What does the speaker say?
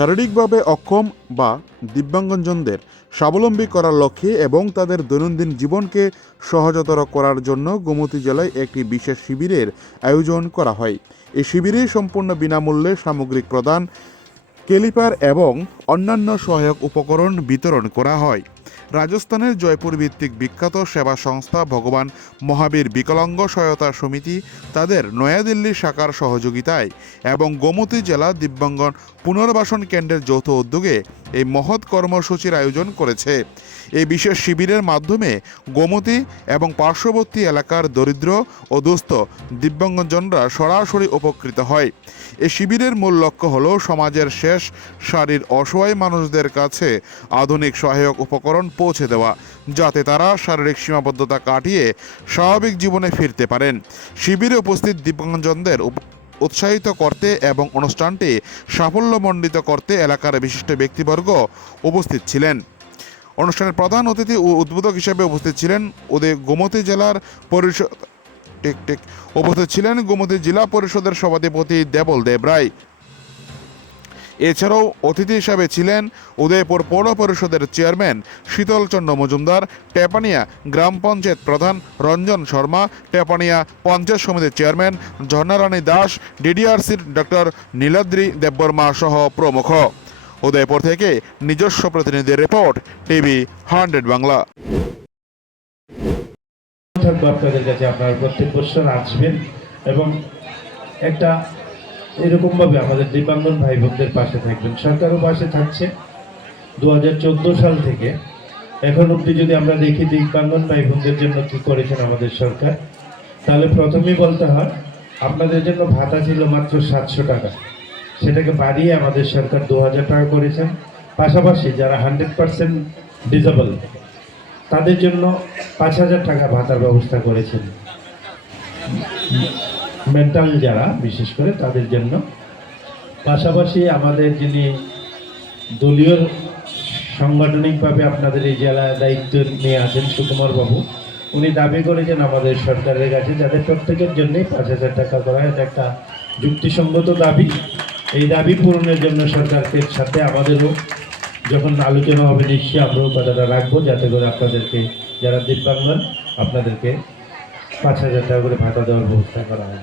শারীরিকভাবে অক্ষম বা দিব্যাঙ্গজনদের স্বাবলম্বী করার লক্ষ্যে এবং তাদের দৈনন্দিন জীবনকে সহজতর করার জন্য গোমতী জেলায় একটি বিশেষ শিবিরের আয়োজন করা হয়। এই শিবিরে সম্পূর্ণ বিনামূল্যে সামগ্রিক প্রদান, ক্যালিপার এবং অন্যান্য সহায়ক উপকরণ বিতরণ করা হয়। রাজস্থানের জয়পুর ভিত্তিক বিখ্যাত সেবা সংস্থা ভগবান মহাবীর বিকলাঙ্গ সহায়তা সমিতি তাদের নয়াদিল্লি শাখার সহযোগিতায় এবং গোমতী জেলা দিব্যাঙ্গন পুনর্বাসন কেন্দ্রের যৌথ উদ্যোগে এই মহৎ কর্মসূচির আয়োজন করেছে। এই বিশেষ শিবিরের মাধ্যমে গোমতী এবং পার্শ্ববর্তী এলাকার দরিদ্র ও দুস্থ দিব্যাঙ্গজনরা সরাসরি উপকৃত হয়। এই শিবিরের মূল লক্ষ্য হল সমাজের শেষ সারির অসহায় মানুষদের কাছে আধুনিক সহায়ক উপকরণ পৌঁছে দেওয়া, যাতে তারা শারীরিক সীমাবদ্ধতা কাটিয়ে স্বাভাবিক জীবনে ফিরতে পারেন। শিবিরে উপস্থিত দিব্যাঙ্গজনদের উৎসাহিত করতে এবং অনুষ্ঠানটি সাফল্যমণ্ডিত করতে এলাকার বিশিষ্ট ব্যক্তিবর্গ উপস্থিত ছিলেন। অনুষ্ঠানের প্রধান অতিথি ও উদ্বোধক হিসেবে উপস্থিত ছিলেন গোমতী জেলা পরিষদের সভাধিপতি দেবল দেব রায়। এছাড়াও অতিথি হিসাবে ছিলেন উদয়পুর পৌর পরিষদের চেয়ারম্যান শীতল চন্দ্র মজুমদার, টেপানিয়া গ্রাম পঞ্চায়েত প্রধান রঞ্জন শর্মা, টেপানিয়া পঞ্চায়েত সমিতির চেয়ারম্যান ঝর্ণারানী দাস, ডিডিআরসির ডক্টর নীলাদ্রি দেববর্মা সহ প্রমুখ। উদয়পুর থেকে নিজস্ব প্রতিনিধির রিপোর্ট, টিভি 100 বাংলা। আপনাদের কাছে আপনারা প্রত্যেক বছর আসবেন এবং একটা এরকমভাবে আমাদের দিব্যাঙ্গন ভাই বোনদের পাশে থাকবেন। সরকারও পাশে থাকছে 2014 সাল থেকে এখন অবধি। যদি আমরা দেখি দিব্যাঙ্গন ভাই বোনদের জন্য কি করেছেন আমাদের সরকার, তাহলে প্রথমেই বলতে হয় আপনাদের জন্য ভাতা ছিল মাত্র 700 টাকা, সেটাকে বাড়িয়ে আমাদের সরকার 2000 টাকা করেছেন। পাশাপাশি যারা 100% ডিসেবল তাদের জন্য 5000 টাকা ভাতার ব্যবস্থা করেছেন। মেন্টাল যারা বিশেষ করে তাদের জন্য। পাশাপাশি আমাদের যিনি দলীয় সাংগঠনিকভাবে আপনাদের এই জেলার দায়িত্ব নিয়ে আছেন সুকুমার বাবু, উনি দাবি করেছেন আমাদের সরকারের কাছে যাদের প্রত্যেকের জন্যই 5000 টাকা করা, এটা একটা যুক্তিসঙ্গত দাবি। এই দাবি পূরণের জন্য সরকারের সাথে আমাদেরও যখন আলোচনা হবে নিশ্চয়ই আমরাও কথাটা রাখবো, যাতে করে আপনাদেরকে যারা দিব্যাঙ্গন আপনাদেরকে 5000 টাকা করে ভাতা দেওয়ার ব্যবস্থা করা হয়।